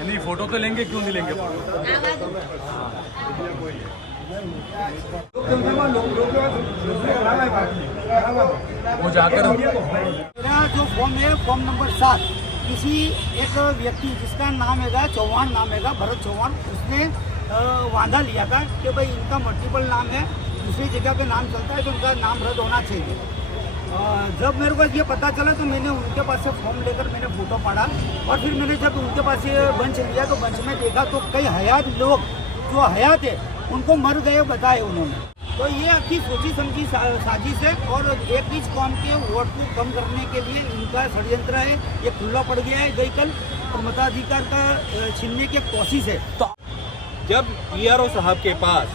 नहीं, फोटो तो लेंगे, क्यों नहीं लेंगे फोटो? वो जाकर मेरा जो फॉर्म है, फॉर्म नंबर 7, किसी एक व्यक्ति जिसका नाम है चौहान, नाम है भरत चौहान, उसने वादा लिया था कि भाई इनका मल्टीपल नाम है, दूसरी जगह पे नाम चलता है तो उनका नाम रद्द होना चाहिए। जब मेरे को ये पता चला तो मैंने उनके पास से फॉर्म लेकर मैंने फ़ोटो पढ़ा, और फिर मैंने जब उनके पास से बंच लिया तो बंच में देखा तो कई हयात लोग जो हयात है उनको मर गए बताए उन्होंने। तो ये आपकी सोची समझी साजिश है, और एक इस कौम के वोट को कम करने के लिए इनका षड्यंत्र है। ये खुला पड़ गया है गई कल, और मताधिकार का छीनने की कोशिश है। तो जब ईआरओ साहब के पास,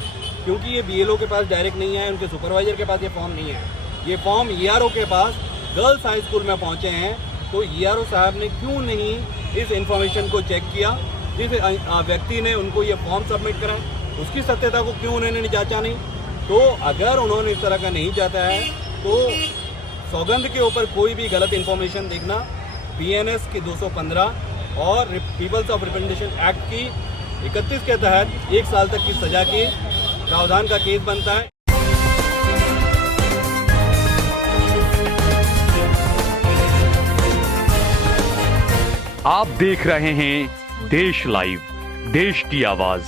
क्योंकि ये बीएलओ के पास डायरेक्ट नहीं है, उनके सुपरवाइजर के पास ये फॉर्म नहीं है, ये फॉर्म ईआरओ के पास गर्ल्स हाई स्कूल में पहुंचे हैं, तो ईआरओ साहब ने क्यों नहीं इस इंफॉर्मेशन को चेक किया? जिस व्यक्ति ने उनको ये फॉर्म सबमिट करा उसकी सत्यता को क्यों उन्होंने जांचा नहीं? तो अगर उन्होंने इस तरह का नहीं जाता है तो सौगंध के ऊपर कोई भी गलत इंफॉर्मेशन देखना बीएनएस की 215 और पीपल्स ऑफ रिप्रेजेंटेशन एक्ट की 31 के तहत 1 साल तक की सजा की प्रावधान का केस बनता है। आप देख रहे हैं देश लाइव, देश की आवाज।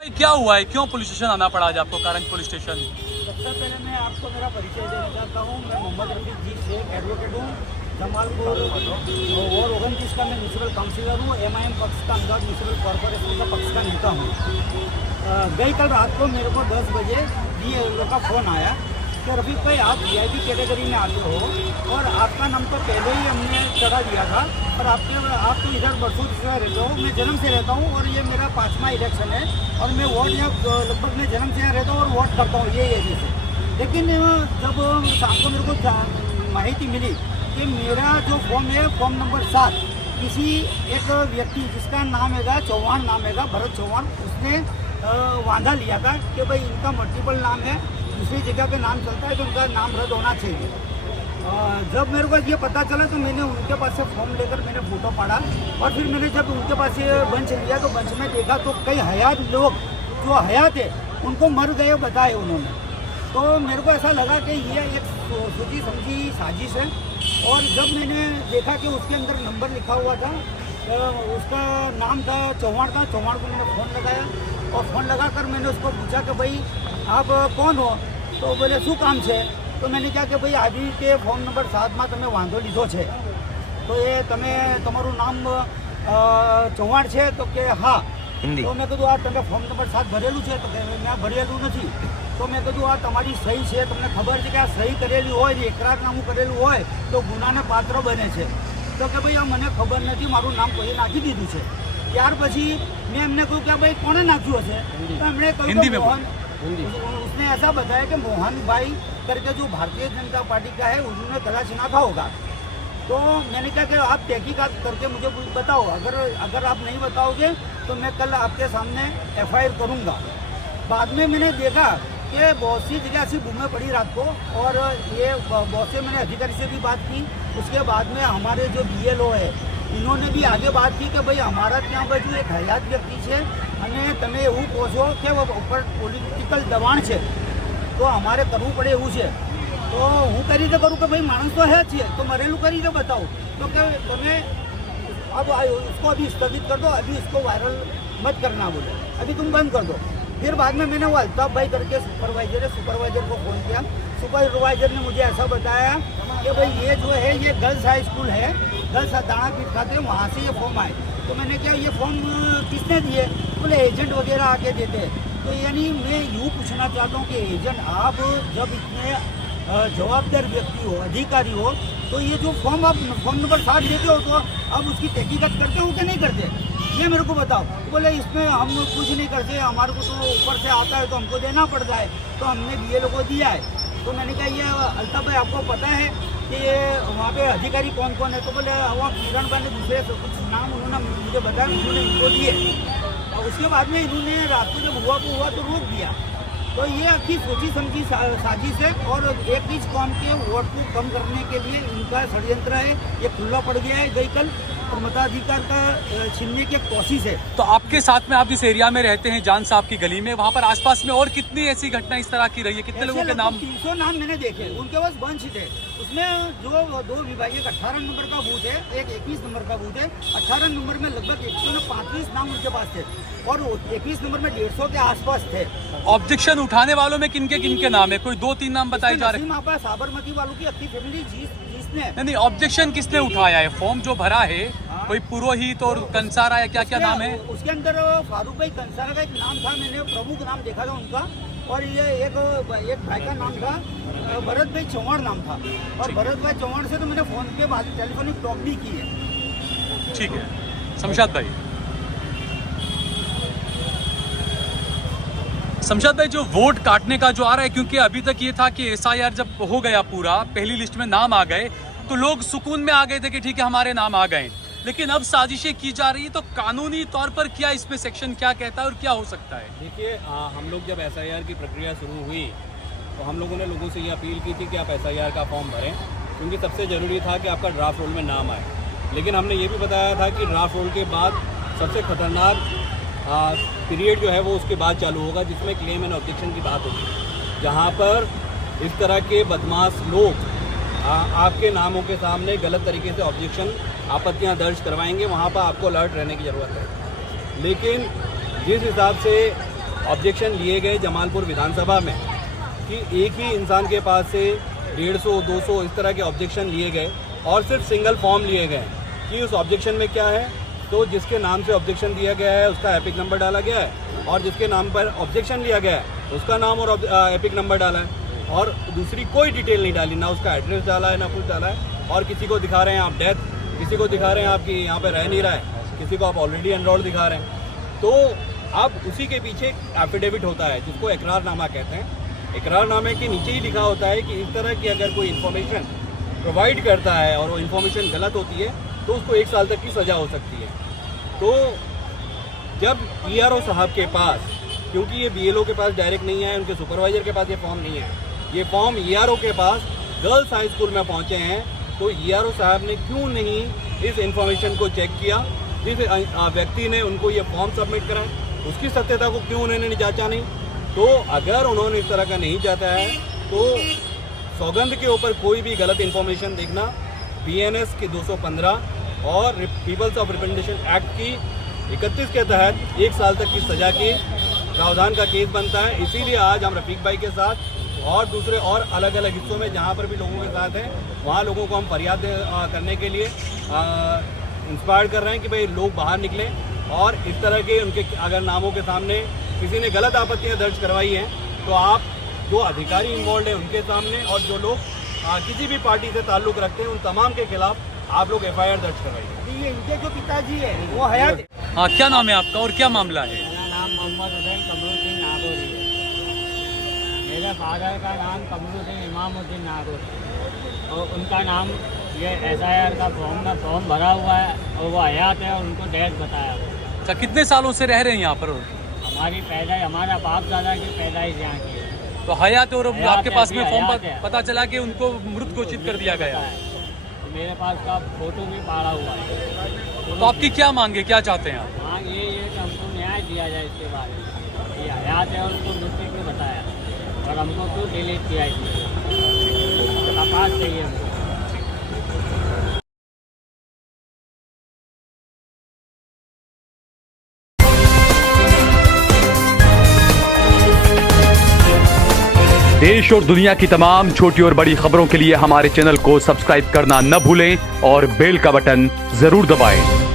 क्या हुआ है, क्यों पुलिस स्टेशन आना पड़ा आज आपको, कारंज पुलिस स्टेशन? सबसे पहले मैं आपको मेरा परिचय देना चाहता हूँ। मैं मोहम्मद रफीक जी शेख एडवोकेट हूँ, जमालपुर और 29 का मैं म्यूनसिपल काउंसिलर हूँ। MIM पक्ष का अहमदाबाद म्यूनसिपल कॉर्पोरेशन का पक्ष का नेता हूँ। गई कल रात को मेरे को 10 बजे BLO का फ़ोन आया कि रफीक भाई आप VIP कैटेगरी में आते हो, और आपका नाम तो पहले ही हमने चढ़ा दिया था, और आप तो इधर बरसों से रहते हो। मैं जन्म से रहता हूँ और ये मेरा 5वां इलेक्शन है, और मैं वोट यहाँ लगभग मैं जन्म से यहाँ रहता हूँ और वोट करता हूँ ये एरिया से। लेकिन जब शाम को मेरे को माहिती मिली कि मेरा जो फॉर्म है, फॉर्म नंबर 7, किसी एक व्यक्ति जिसका नाम है चौहान, नाम है भरत चौहान, उसने वादा लिया था कि भाई इनका मल्टीपल नाम है, दूसरी जगह पे नाम चलता है तो उनका नाम रद्द होना चाहिए। जब मेरे को ये पता चला तो मैंने उनके पास से फॉर्म लेकर मैंने फ़ोटो पढ़ा, और फिर मैंने जब उनके पास से बंच लिया तो बंच में देखा तो कई हयात लोग जो हयात है उनको मर गए बताए उन्होंने। तो मेरे को ऐसा लगा कि ये एक सोची समझी साजिश है। और जब मैंने देखा कि उसके अंदर नंबर लिखा हुआ था, उसका नाम था चौहान को मैंने फ़ोन लगाया, और फ़ोन लगाकर मैंने उसको पूछा कि भाई आप कौन हो? तो बोले શું કામ છે? તો मैंने कहा कि भाई આવી રીતે ફોર્મ નંબર 7માં તમે વાંધો લીધો છે, તો એ તમે તમારું નામ ચૌહાણ છે? તો કે હા। તો મેં કીધું આ તમે ફોર્મ નંબર 7 ભરેલું છે? તો કે મેં ભરેલું નથી। તો મેં કીધું આ તમારી સહી છે, તમને ખબર છે કે આ સહી કરેલી હોય ને એકરારનામું કરેલું હોય તો ગુનાને પાત્ર બને છે? તો કે ભાઈ આ મને ખબર નથી, મારું નામ કોઈએ નાખી દીધું છે। ત્યાર પછી મેં એમને કહ્યું કે ભાઈ કોણે નાખ્યું હશે? તો એમણે કહ્યું મોહન, उसने ऐसा बताया कि मोहन भाई करके जो भारतीय जनता पार्टी का है उन्होंने तलाशी नाखा होगा। तो मैंने कहा कि आप तहकीकात करके मुझे बताओ, अगर आप नहीं बताओगे तो मैं कल आपके सामने FIR करूँगा। बाद में मैंने देखा कि बहुत सी जगह ऐसी घूमे पड़ी रात को, और ये बहुत से मैंने अधिकारी से भी बात की। उसके बाद में हमारे जो BLO है इन्होंने भी आगे बात की कि भाई हमारा ત્યાં બાજુ એક હયાત વ્યક્તિ છે અને તમે એવું કહો છો કે ઉપર પોલિટિકલ દબાણ છે, તો અમારે કરવું પડે એવું છે। તો હું કઈ રીતે કરું કે ભાઈ માણસ તો હે જ છે, તો મરેલું કરી રીતે બતાવો? તો કે તમે अब उसको अभी स्थगित कर दो, अभी इसको वायरल मत करना बोले, अभी तुम बंद कर दो। फिर बाद में मैंने वो अल्ताफ भाई करके सुपरवाइजर को फ़ोन किया। सुपरवाइजर ने मुझे ऐसा बताया कि भाई ये जो है ये गर्ल्स हाई स्कूल है, गर्ल्स दानापीठ खाते हैं, वहाँ से ये फॉर्म आए। तो मैंने क्या ये फॉर्म किसने दिए? बोले एजेंट वगैरह आके देते हैं। तो यानी मैं यूँ पूछना चाहता हूँ कि एजेंट आप जब इतने जवाबदार व्यक्ति हो, अधिकारी हो, तो ये जो फॉर्म आप फॉर्म नंबर 60 देते हो तो आप उसकी तहकीकात करते हो कि नहीं करते, ये मेरे को बताओ। बोले इसमें हम कुछ नहीं करते, हमारे को तो ऊपर से आता है तो हमको देना पड़ता है, तो हमने BLO को दिया है। तो मैंने कहा ये अल्ताफ भाई आपको पता है कि वहाँ पे अधिकारी कौन कौन है? तो बोले वहाँ किरण भाई ने दूसरे कुछ नाम उन्होंने मुझे बताया, उन्होंने इनको दिए। और उसके बाद में इन्होंने रात को जब हुआ तो रोक दिया। तो ये आपकी सोची समझी साजिश है और एक इस कौम के वोट को कम करने के लिए इनका षड्यंत्र है। ये खुला पड़ गया है गई कल और मताधिकार का छीनने की कोशिश है। तो आपके साथ में आप जिस एरिया में रहते हैं, जान साहब की गली में, वहाँ पर आसपास में और कितनी ऐसी घटना इस तरह की रही है? कितने लोगों के नाम? 300 नाम मैंने देखे, उनके पास बंच थे। उसमें जो 2 विभाग, एक 18 नंबर का बूथ है, एक 21 नंबर का बूथ है। 18 नंबर में लगभग 135 नाम उनके पास थे और 21 नंबर में 150 के आसपास थे। ऑब्जेक्शन उठाने वालों में किनके नाम है? कोई 2-3 नाम बताए जा रहे हैं? साबरमती वालों की अपनी फैमिली जिसने नहीं, ऑब्जेक्शन किसने उठाया है? फॉर्म जो भरा है कोई पुरोहित और कंसारा या क्या नाम है? उसके अंदर फारूक भाई कंसारा का एक नाम था, मैंने प्रमुख नाम देखा था उनका। और ये एक भाई का नाम था भरत भाई चौहान नाम था। और भरत भाई चौहान से तो मैंने फोन पे बात, टेलीफोनिक टॉक भी की है। ठीक है, शमशाद भाई, जो वोट काटने का जो आ रहा है, क्योंकि अभी तक ये था कि SIR जब हो गया पूरा, पहली लिस्ट में नाम आ गए तो लोग सुकून में आ गए थे कि ठीक है हमारे नाम आ गए। लेकिन अब साजिशें की जा रही है, तो कानूनी तौर पर क्या इसमें सेक्शन क्या कहता है और क्या हो सकता है? देखिए, हम लोग जब SIR की प्रक्रिया शुरू हुई तो हम लोगों ने लोगों से ये अपील की थी कि आप SIR का फॉर्म भरें, क्योंकि सबसे ज़रूरी था कि आपका ड्राफ्ट रोल में नाम आए। लेकिन हमने ये भी बताया था कि ड्राफ्ट रोल के बाद सबसे खतरनाक पीरियड जो है वो उसके बाद चालू होगा, जिसमें क्लेम एंड ऑब्जेक्शन की बात होगी, जहाँ पर इस तरह के बदमाश लोग आपके नामों के सामने गलत तरीके से ऑब्जेक्शन, आपत्तियां दर्ज करवाएंगे। वहाँ पर आपको अलर्ट रहने की ज़रूरत है। लेकिन जिस हिसाब से ऑब्जेक्शन लिए गए जमालपुर विधानसभा में कि एक ही इंसान के पास से 150-200 इस तरह के ऑब्जेक्शन लिए गए और सिर्फ सिंगल फॉर्म लिए गए कि उस ऑब्जेक्शन में क्या है, तो जिसके नाम से ऑब्जेक्शन दिया गया है उसका एपिक नंबर डाला गया है और जिसके नाम पर ऑब्जेक्शन लिया गया है उसका नाम और एपिक नंबर डाला है और दूसरी कोई डिटेल नहीं डाली, ना उसका एड्रेस डाला है ना कुछ डाला है। और किसी को दिखा रहे हैं आप डेथ, किसी को दिखा रहे हैं आप कि यहाँ पे रह नहीं रहा है, किसी को आप ऑलरेडी एनरोल्ड दिखा रहे हैं। तो अब उसी के पीछे एफिडेविट होता है जिसको इकरारनामा कहते हैं। इकरारनामे के नीचे ही लिखा होता है कि इस तरह की अगर कोई इन्फॉर्मेशन प्रोवाइड करता है और वो इन्फॉर्मेशन गलत होती है तो उसको 1 साल तक की सज़ा हो सकती है। तो जब ERO साहब के पास, क्योंकि ये BLO के पास डायरेक्ट नहीं है, उनके सुपरवाइजर के पास ये फॉर्म नहीं है, ये फॉर्म ERO के पास गर्ल्स हाई स्कूल में पहुँचे हैं, तो ERO साहब ने क्यों नहीं इस इन्फॉर्मेशन को चेक किया? जिस व्यक्ति ने उनको ये फॉर्म सबमिट कराए उसकी सत्यता को क्यों उन्होंने जांचा नहीं? तो अगर उन्होंने इस तरह का नहीं जाता है तो सौगंध के ऊपर कोई भी गलत इन्फॉर्मेशन देखना BNS की 215 और पीपल्स ऑफ रिप्रेजेंटेशन एक्ट की 31 के तहत 1 साल तक की सज़ा की प्रावधान का केस बनता है। इसीलिए आज हम रफीक भाई के साथ और दूसरे और अलग अलग हिस्सों में जहाँ पर भी लोगों के साथ हैं वहाँ लोगों को हम फरियाद करने के लिए इंस्पायर कर रहे हैं कि भाई लोग बाहर निकलें और इस तरह के उनके अगर नामों के सामने किसी ने गलत आपत्तियाँ दर्ज करवाई हैं तो आप जो अधिकारी इन्वॉल्व हैं उनके सामने और जो लोग किसी भी पार्टी से ताल्लुक़ रखते हैं उन तमाम के खिलाफ आप लोग FIR दर्ज करवाइए। ये इनके जो पिताजी है वो हयात। हाँ, क्या नाम है आपका और क्या मामला है? मेरा नाम मोहम्मद हुसैन कमरुद्दीन नागौरी है। मेरे फादर का नाम कमरुद्दीन इमामुद्दीन नागौरी और उनका नाम ये SIR का फॉर्म भरा हुआ है और वो हयात है और उनको डेथ बताया। अच्छा, कितने सालों से रह रहे हैं यहाँ पर? हमारा बाप दादा की पैदाइश यहाँ की है। तो हयात और आपके पास में फॉर्म हयात है। पता चला कि उनको मृत घोषित कर दिया गया। मेरे पास का फोटो भी पड़ा हुआ है। तो आपकी क्या मांगे, क्या चाहते हैं आप? हाँ, ये कि हमको न्याय दिया जाए इसके बारे में। ये हयात है और उनको मृत्यु क्यों बताया और हमको क्यों डिलीट किया इसमें? आकाश चाहिए हमको। देश और दुनिया की तमाम छोटी और बड़ी खबरों के लिए हमारे चैनल को सब्सक्राइब करना न भूलें और बेल का बटन जरूर दबाएं।